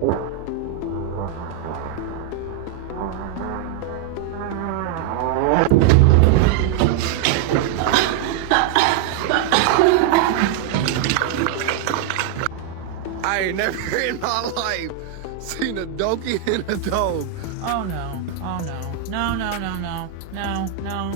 I ain't never in my life seen a donkey and a dog. Oh no, oh no. No, no, no, no, no, no.